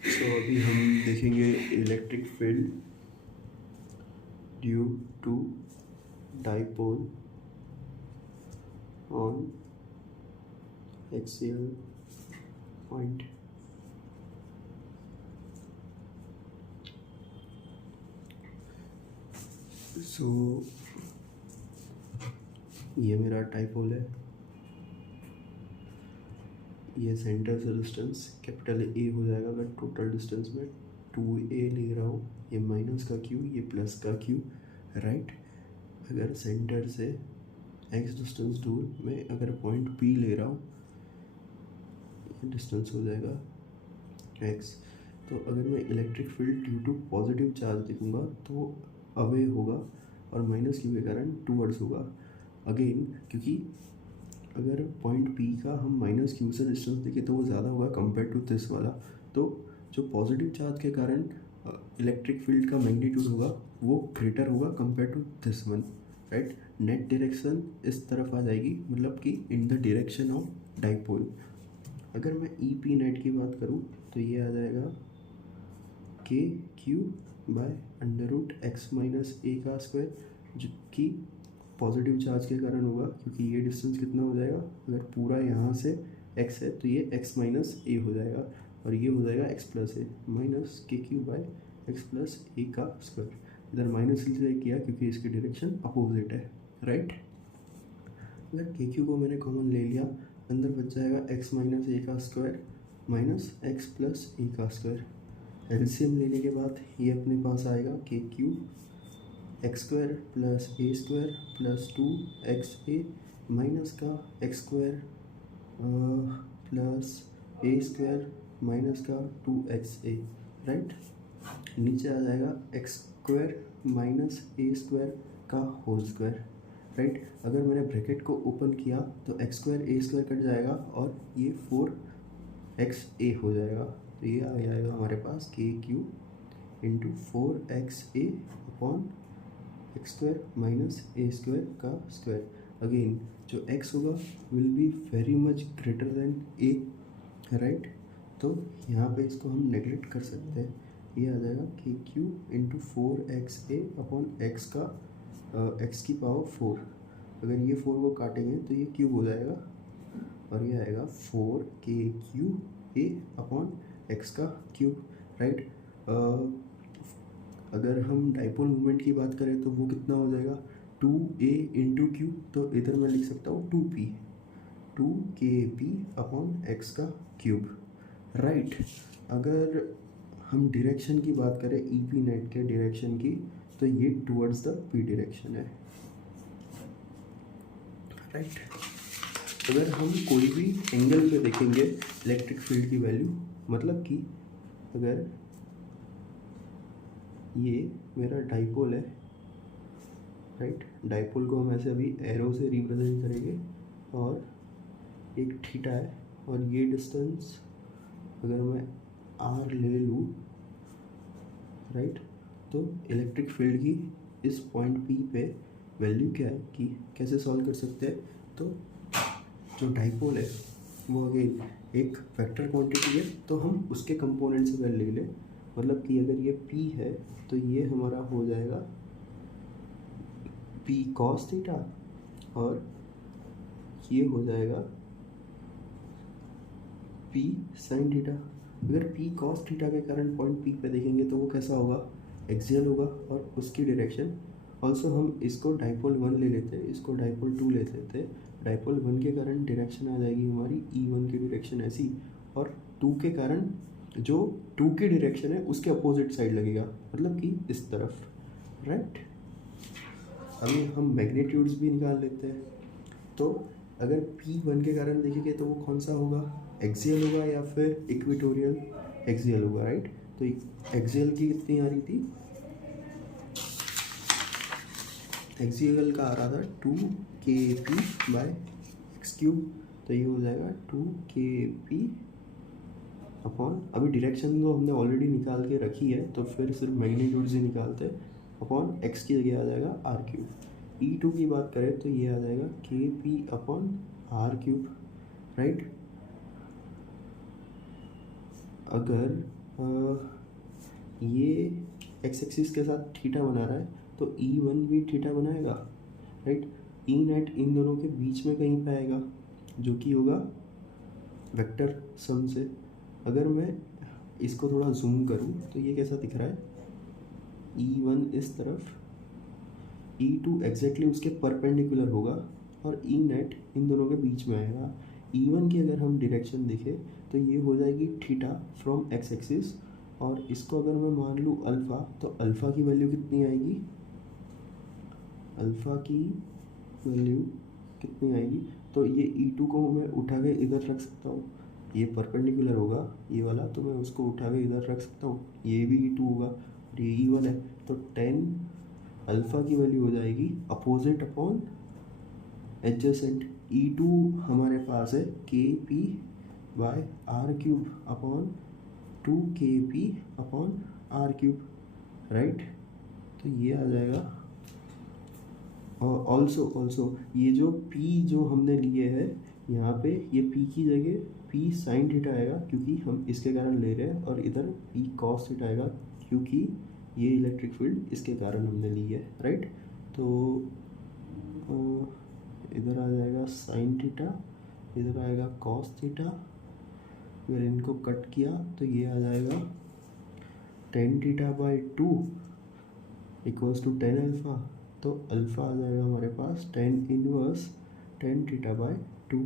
अभी हम देखेंगे electric field due to dipole on axial point. ये मेरा डाइपोल है, ये सेंटर से डिस्टेंस कैपिटल ए हो जाएगा अगर टोटल डिस्टेंस में 2a ले रहा हूँ। ये माइनस का q, ये प्लस का q, राइट। अगर सेंटर से x डिस्टेंस दूर मैं अगर पॉइंट p ले रहा हूँ, ये डिस्टेंस हो जाएगा x। तो अगर मैं electric field due to positive charge देखूँगा तो अवे होगा और माइनस q के कारण टूवर्ड्स होगा। अगेन क्योंकि अगर पॉइंट P का हम माइनस क्यू से डिस्टेंस देखें तो वो ज़्यादा होगा कंपेयर टू दिस वाला, तो जो पॉजिटिव चार्ज के कारण इलेक्ट्रिक फील्ड का मैग्नीट्यूड होगा वो ग्रेटर होगा compare to this one, right. Net direction इस तरफ आ जाएगी, मतलब कि in the direction of dipole. अगर मैं ई पी नेट की बात करूँ तो ये आ जाएगा K Q by under root x minus A का स्क्वायर, जो कि पॉजिटिव चार्ज के कारण होगा क्योंकि ये डिस्टेंस कितना हो जाएगा, अगर पूरा यहाँ से x है तो ये x माइनस ए हो जाएगा और ये हो जाएगा x प्लस ए माइनस के क्यू बाय एक्स प्लस ए का स्क्वायर। इधर माइनस इसलिए किया क्योंकि इसकी डायरेक्शन अपोजिट है, राइट। अगर के क्यू को मैंने कॉमन ले लिया, अंदर बच जाएगा x माइनस ए का स्क्वायर माइनस एक्स प्लस ए का स्क्वायर। एलसीएम लेने के बाद ये अपने पास आएगा के क्यू एक्स स्क्वायर प्लस ए स्क्वायर प्लस 2xa माइनस का एक्स स्क्वायर प्लस ए स्क्वायर माइनस का 2xa, राइट। नीचे आ जाएगा x square minus A square का होल स्क्वायर, राइट। अगर मैंने ब्रैकेट को ओपन किया तो एक्स स्क्वायर ए स्क्वायर कट जाएगा और ये 4xa हो जाएगा, तो ये आ जाएगा हमारे पास K Q into 4xa upon x square minus A square का स्क्वायर। अगेन जो x होगा will be very much greater than a, right. तो यहाँ पे इसको हम नेगलेक्ट कर सकते हैं, ये आ जाएगा K Q into 4xa upon x का x की पावर 4। अगर ये 4 को काटेंगे तो ये क्यूब हो जाएगा और ये आएगा 4k3a अपॉन एक्स का क्यूब, राइट। अगर हम डाइपोल मूवमेंट की बात करें तो वो कितना हो जाएगा 2a इंटू क्यू, तो इधर मैं लिख सकता हूँ 2kp अपॉन एक्स का क्यूब, राइट। अगर हम डायरेक्शन की बात करें ई पी नेट के डायरेक्शन की तो ये टुवर्ड्स द पी डायरेक्शन है, राइट। अगर हम कोई भी एंगल पे देखेंगे इलेक्ट्रिक फील्ड की वैल्यू, मतलब कि अगर ये मेरा डाइपोल है, राइट। डाइपोल को हम ऐसे अभी एरो से रिप्रेजेंट करेंगे और एक थीटा है और ये डिस्टेंस अगर मैं r ले लूँ, राइट, तो इलेक्ट्रिक फील्ड की इस पॉइंट P पे वैल्यू क्या है कि कैसे सॉल्व कर सकते हैं। तो जो डाइपोल है वो अगेन एक वेक्टर क्वांटिटी है, तो हम उसके कंपोनेंट्स अगर ले लें, मतलब कि अगर ये P है तो ये हमारा हो जाएगा P cos थीटा और ये हो जाएगा P sin थीटा। अगर P cos थीटा के कारण पॉइंट P पे देखेंगे तो वो कैसा होगा, एक्सियल होगा और उसकी डायरेक्शन ऑल्सो हम इसको डाइपोल 1 ले लेते हैं, इसको डाइपोल 2 ले लेते हैं। डाइपोल 1 के कारण डायरेक्शन आ जाएगी हमारी E1 की डायरेक्शन ऐसी, और 2 के कारण जो 2 की डायरेक्शन है उसके अपोजिट साइड लगेगा, मतलब कि इस तरफ, राइट। अभी हम मैग्नीट्यूड्स भी निकाल लेते हैं, तो अगर P1 के कारण देखेंगे तो वो कौन सा होगा, एक्सियल होगा या फिर इक्वेटोरियल, एक्सियल होगा, राइट। तो एक्सियल की कितनी आ रही थी, एक्सियल का आ रहा था 2kp बाय एक्स क्यूब, तो ये हो जाएगा 2kp अपॉन, अभी डायरेक्शन तो हमने ऑलरेडी निकाल के रखी है तो फिर सिर्फ मैग्नीट्यूड्स ही निकालते हैं, अपॉन एक्स की जगह आ जाएगा आर क्यूब। E2 की बात करें तो ये आ जाएगा kp upon r cube, right. अगर ये एक्स एक्सिस के साथ थीटा बना रहा है तो E1 भी थीटा बनाएगा, राइट। ई नेट इन दोनों के बीच में कहीं पे आएगा जो कि होगा वेक्टर सम से। अगर मैं इसको थोड़ा जूम करूँ तो ये कैसा दिख रहा है, E1 इस तरफ, E2 एग्जैक्टली उसके परपेंडिकुलर होगा और ई नेट इन दोनों के बीच में आएगा। E1 की अगर हम डायरेक्शन देखें तो ये हो जाएगी थीटा फ्रॉम एक्स एक्सिस, और इसको अगर मैं मान लूँ अल्फ़ा, तो अल्फ़ा की वैल्यू कितनी आएगी, अल्फ़ा की वैल्यू कितनी आएगी, तो ये E2 को मैं उठा के इधर रख सकता हूँ, ये परपेंडिकुलर होगा ये वाला, तो मैं उसको उठा के इधर रख सकता हूँ, ये भी E2 होगा और ये E1 है, तो 10 अल्फ़ा की वैल्यू हो जाएगी अपोजिट अपॉन एडजेसेंट। E2 हमारे पास है KP/R³ अपॉन 2KP/R³, राइट। तो ये आ जाएगा। और ऑल्सो ये जो P जो हमने लिए है यहाँ पे, ये P की जगह P sin थीटा आएगा क्योंकि हम इसके कारण ले रहे हैं, और इधर P cos थीटा आएगा क्योंकि ये इलेक्ट्रिक फील्ड इसके कारण हमने ली है, राइट। तो इधर आ जाएगा साइन थीटा, इधर आएगा कॉस थीटा, अगर इनको कट किया तो ये आ जाएगा tan θ/2 इक्वल्स टू 10 अल्फ़ा, तो अल्फ़ा आ जाएगा हमारे पास tan इनवर्स tan θ/2,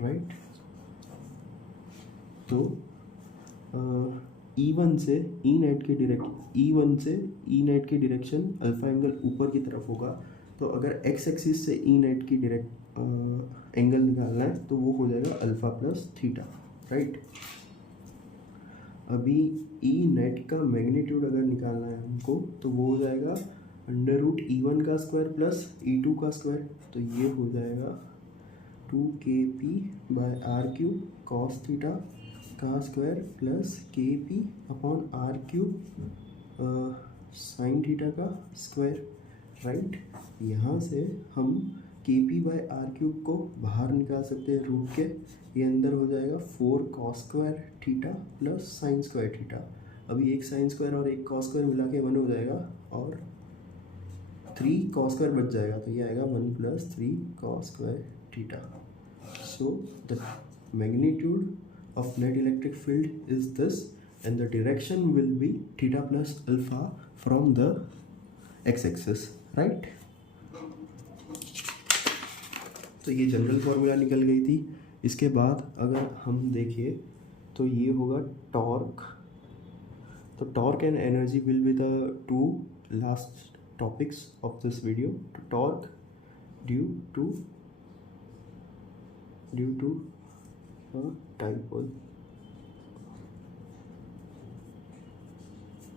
राइट। तो E1 से ई नेट की डायरेक्शन अल्फ़ा एंगल ऊपर की तरफ होगा, तो अगर एक्स एक्सिस से ई नेट की एंगल निकालना है तो वो हो जाएगा अल्फ़ा प्लस थीटा, राइट। अभी ई नेट का मैग्नीट्यूड अगर निकालना है हमको तो वो हो जाएगा √E1 का स्क्वायर प्लस E2 का स्क्वायर, तो ये हो जाएगा 2KP/R³ cos थीटा का square plus KP/R³ sine theta का स्क्वायर, राइट। यहाँ से हम KP/R³ को बाहर निकाल सकते हैं रूट के, ये अंदर हो जाएगा 4 cos square theta plus sine square theta. अभी एक साइन स्क्वायर और एक cos स्क्वायर मिला के 1 हो जाएगा और 3 cos स्क्वायर बच जाएगा, तो ये आएगा 1 + 3 cos square theta. So the magnitude of net electric field is this, and the direction will be theta plus alpha from the x-axis, right। तो ये जनरल फॉर्मूला निकल गई थी। इसके बाद अगर हम देखिए तो ये होगा टॉर्क। तो torque and energy will be the 2 last topics of this video. तो torque due to dipole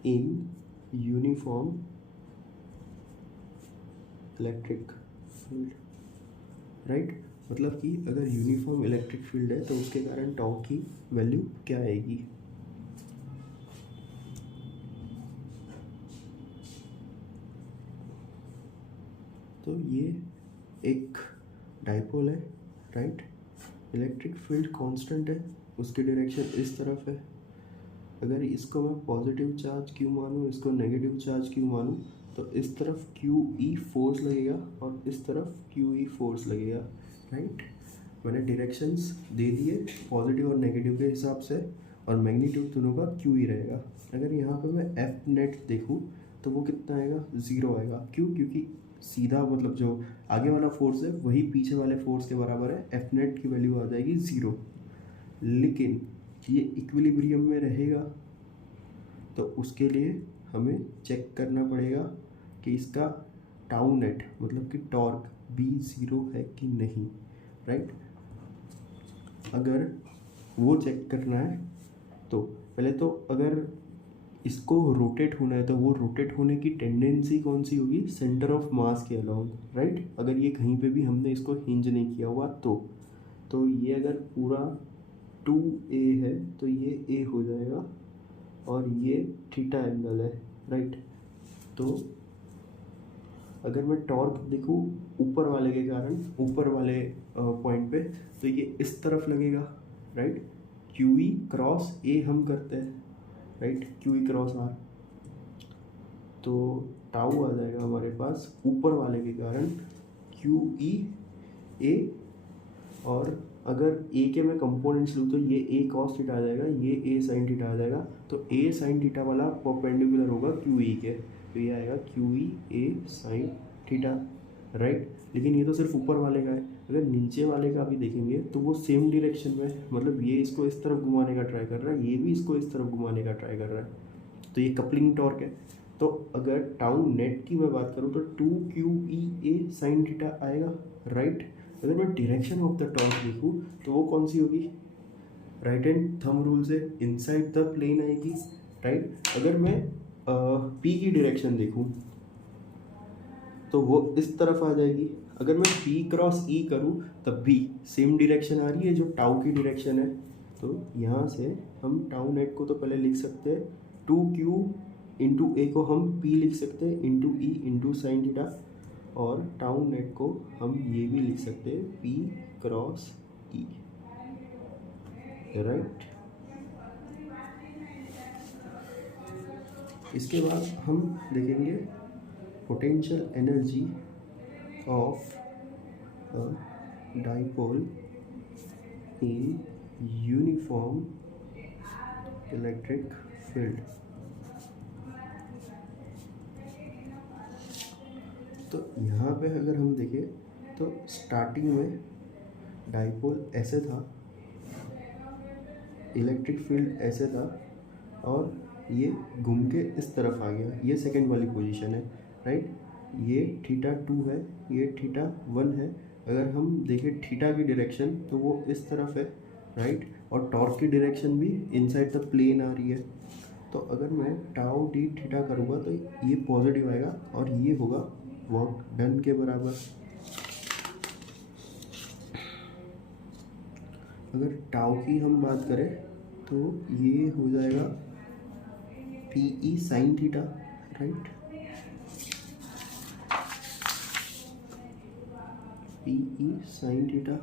in uniform electric field, right. मतलब कि अगर यूनिफॉर्म इलेक्ट्रिक फील्ड है तो उसके कारण टॉर्क की वैल्यू क्या आएगी। तो ये एक डाइपोल है, राइट। इलेक्ट्रिक फील्ड कांस्टेंट है, उसकी डायरेक्शन इस तरफ है। अगर इसको मैं पॉजिटिव चार्ज क्यू मानूँ, इसको नेगेटिव चार्ज क्यू मानूँ, तो इस तरफ क्यू ई फोर्स लगेगा और इस तरफ क्यू ई फोर्स लगेगा, राइट। मैंने डायरेक्शंस दे दिए पॉजिटिव और नेगेटिव के हिसाब से, और मैग्नीट्यूड दोनों का क्यू ई रहेगा। अगर यहाँ पे मैं एफ नेट देखूँ तो वो कितना आएगा, 0 आएगा। क्यों? क्योंकि सीधा मतलब जो आगे वाला फोर्स है वही पीछे वाले फोर्स के बराबर है, एफ नेट की वैल्यू आ जाएगी 0। लेकिन ये इक्विलिब्रियम में रहेगा, तो उसके लिए हमें चेक करना पड़ेगा कि इसका टाउ नेट मतलब कि टॉर्क भी 0 है कि नहीं, राइट। अगर वो चेक करना है तो पहले तो अगर इसको रोटेट होना है तो वो रोटेट होने की टेंडेंसी कौन सी होगी, सेंटर ऑफ मास के अलोंग, राइट। अगर ये कहीं पे भी हमने इसको हिंज नहीं किया हुआ तो ये अगर पूरा 2a है तो ये a हो जाएगा और ये थीटा एंगल है, राइट। तो अगर मैं टॉर्क देखूँ ऊपर वाले के कारण, ऊपर वाले पॉइंट पे, तो ये इस तरफ लगेगा, राइट। QE क्रॉस A हम करते हैं, right, q E cross r. तो टाउ आ जाएगा हमारे पास ऊपर वाले के कारण क्यू ई ए, और अगर ए के मैं कंपोनेंट्स लूँ तो ये ए कॉस थीटा आ जाएगा, ये ए साइन थीटा आ जाएगा। तो ए साइन थीटा वाला परपेंडिकुलर होगा क्यू ई के, तो ये आएगा क्यू ई ए साइन थीटा, राइट। लेकिन ये तो सिर्फ ऊपर वाले का है, अगर नीचे वाले का भी देखेंगे तो वो सेम डायरेक्शन में, मतलब ये इसको इस तरफ घुमाने का ट्राई कर रहा है, ये भी इसको इस तरफ घुमाने का ट्राई कर रहा है, तो ये कपलिंग टॉर्क है। तो अगर टाउ नेट की मैं बात करूँ तो 2QE A साइन थीटा आएगा, राइट। अगर मैं डायरेक्शन ऑफ द टॉर्क देखूँ तो वो कौन सी होगी, राइट हैंड थंब रूल से इनसाइड द प्लेन आएगी, राइट। अगर मैं P की डायरेक्शन देखूँ तो वो इस तरफ आ जाएगी। अगर मैं P क्रॉस E करूँ तब भी सेम डायरेक्शन आ रही है जो टाउ की डायरेक्शन है। तो यहाँ से हम टाउ नेट को तो पहले लिख सकते हैं 2Q इंटू ए को हम P लिख सकते हैं into E into sine theta, और टाउ नेट को हम ये भी लिख सकते हैं P क्रॉस E, राइट। इसके बाद हम देखेंगे potential energy of dipole in uniform electric field. तो यहाँ पे अगर हम देखें तो स्टार्टिंग में डाइपोल ऐसे था, इलेक्ट्रिक फील्ड ऐसे था, और ये घूम के इस तरफ आ गया, ये सेकंड वाली पोजीशन है, राइट। ये θ2 है, ये θ1 है। अगर हम देखें थीटा की डायरेक्शन तो वो इस तरफ है, राइट, और टॉर्क की डायरेक्शन भी इनसाइड द प्लेन आ रही है। तो अगर मैं टाउ डी थीटा करूँगा तो ये पॉजिटिव आएगा और ये होगा वर्क डन के बराबर। अगर टाउ की हम बात करें तो ये हो जाएगा PE sine theta, right, PE sine theta,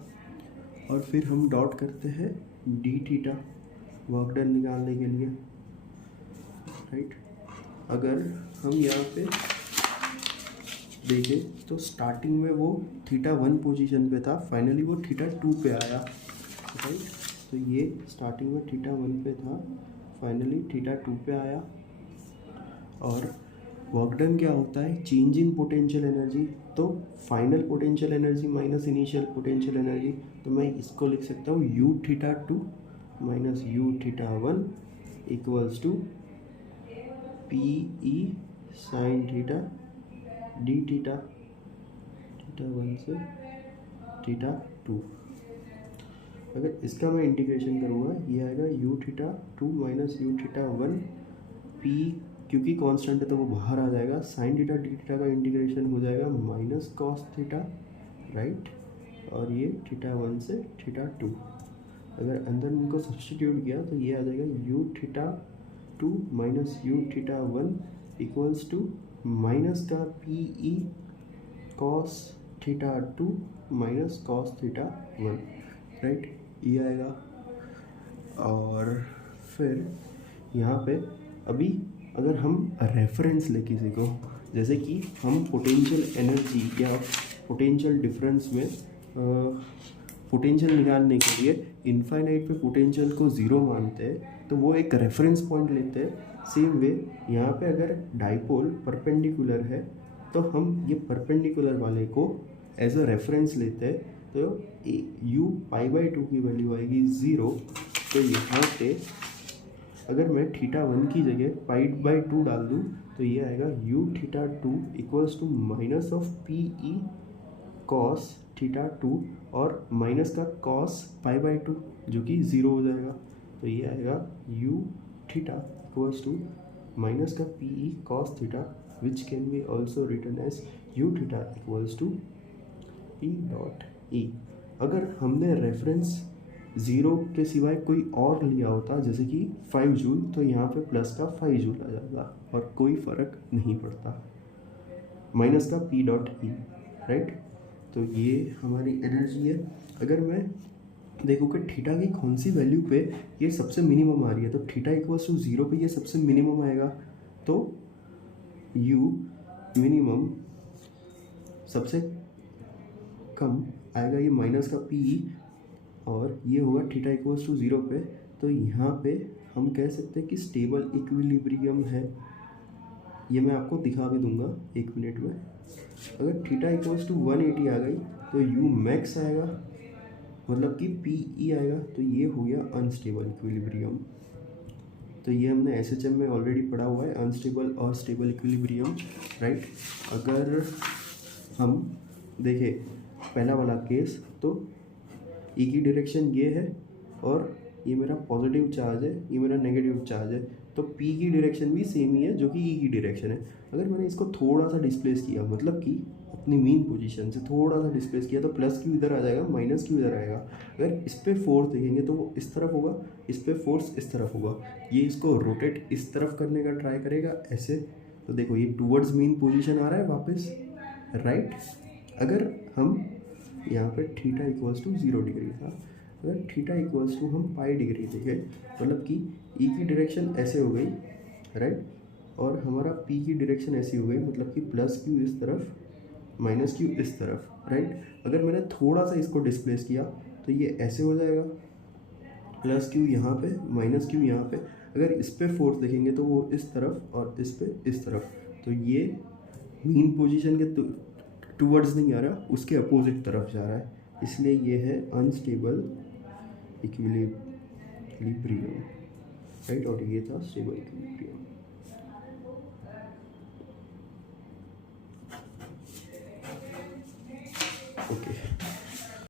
और फिर हम डॉट करते हैं डी थीटा वर्क डन निकालने के लिए, राइट। अगर हम यहाँ पे देखें तो स्टार्टिंग में वो θ1 पोजीशन पे था, फाइनली वो θ2 पे आया, राइट। तो ये स्टार्टिंग में θ1 पे था, फाइनली θ2 पे आया। और वर्क डन क्या होता है, चेंज इन पोटेंशियल एनर्जी। तो final potential energy minus initial potential energy, तो मैं इसको लिख सकता हूँ U θ2 minus U θ1 equals to PE sine theta D theta, θ1 से θ2। अगर इसका मैं इंटीग्रेशन करूँगा ये आएगा U θ2 माइनस U θ1 P, क्योंकि कांस्टेंट है तो वो बाहर आ जाएगा, साइन थीटा डी थीटा का इंटीग्रेशन हो जाएगा माइनस कॉस थीटा, राइट, और ये θ1 से θ2। अगर अंदर इनको सब्सटीट्यूट किया तो ये आ जाएगा U θ2 minus U θ1 equals to minus का PE cos θ2 minus cos θ1, right, ये आएगा। और फिर यहाँ पे अभी अगर हम रेफरेंस ले किसी को, जैसे कि हम पोटेंशियल एनर्जी या पोटेंशियल डिफरेंस में पोटेंशियल निकालने के लिए इनफाइनाइट पे पोटेंशियल को ज़ीरो मानते हैं, तो वो एक रेफरेंस पॉइंट लेते हैं। सेम वे यहाँ पे अगर डाइपोल परपेंडिकुलर है तो हम ये परपेंडिकुलर वाले को एज अ रेफरेंस लेते हैं, तो U π/2 की वैल्यू आएगी 0। तो यहाँ पे अगर मैं θ1 की जगह π/2 डाल दूँ तो ये आएगा U θ2 equals to minus of PE cos θ2 और माइनस का कॉस π/2 जो कि 0 हो जाएगा। तो ये आएगा U θ इक्वल्स टू माइनस का PE cos theta which can be also written as U θ equals to P dot E। अगर हमने रेफरेंस 0 के सिवाय कोई और लिया होता जैसे कि 5 जूल, तो यहाँ पे प्लस का 5 जूल आ जाता और कोई फ़र्क नहीं पड़ता, माइनस का P डॉट E, राइट। तो ये हमारी एनर्जी है। अगर मैं देखो कि थीटा की कौन सी वैल्यू पे ये सबसे मिनिमम आ रही है, तो थीटा इक्वल्स टू 0 पे ये सबसे मिनिमम आएगा, तो यू मिनिमम सबसे कम आएगा ये माइनस का पी, और ये होगा थीटा इक्वल्स टू 0 पे। तो यहाँ पे हम कह सकते हैं कि स्टेबल इक्विलिब्रियम है। ये मैं आपको दिखा भी दूंगा 1 मिनट में। अगर थीटा इक्वल्स टू 180 आ गई तो यू मैक्स आएगा, मतलब कि पी ई आएगा, तो ये हो गया अनस्टेबल इक्विलिब्रियम। तो ये हमने एसएचएम में ऑलरेडी पढ़ा हुआ है, अनस्टेबल और स्टेबल इक्विलिब्रियम, राइट। अगर हम देखें पहला वाला केस, तो ई की डायरेक्शन ये है और ये मेरा पॉजिटिव चार्ज है, ये मेरा नेगेटिव चार्ज है, तो पी की डायरेक्शन भी सेम ही है जो कि ई की डायरेक्शन है। अगर मैंने इसको थोड़ा सा डिस्प्लेस किया, मतलब कि अपनी मेन पोजीशन से थोड़ा सा डिस्प्लेस किया, तो प्लस क्यू इधर आ जाएगा, माइनस क्यू इधर आएगा। अगर इस पर फोर्स देखेंगे तो वो इस तरफ होगा, इस पर फोर्स इस तरफ होगा। ये इसको रोटेट इस तरफ करने का ट्राई करेगा ऐसे, तो देखो ये टूवर्ड्स मेन पोजीशन आ रहा है वापस, राइट। अगर हम यहाँ पे थीटा इक्वल्स टू 0 डिग्री था, अगर थीटा इक्वल्स टू हम पाई डिग्री देखें, मतलब कि ई की डायरेक्शन ऐसे हो गई, राइट, और हमारा पी की डायरेक्शन ऐसी हो गई, मतलब कि प्लस क्यू इस तरफ, माइनस क्यू इस तरफ, राइट। अगर मैंने थोड़ा सा इसको डिस्प्लेस किया तो ये ऐसे हो जाएगा, प्लस क्यू यहाँ पे, माइनस क्यू यहाँ पे। अगर इस पर फोर्स देखेंगे तो वो इस तरफ और इस पे इस तरफ, तो ये मेन पोजीशन के टूवर्ड्स नहीं आ रहा, उसके अपोजिट तरफ जा रहा है, इसलिए ये है अनस्टेबल इक्विलिब्रियम, राइट। और ये था स्टेबल इक्विलिब्रियम।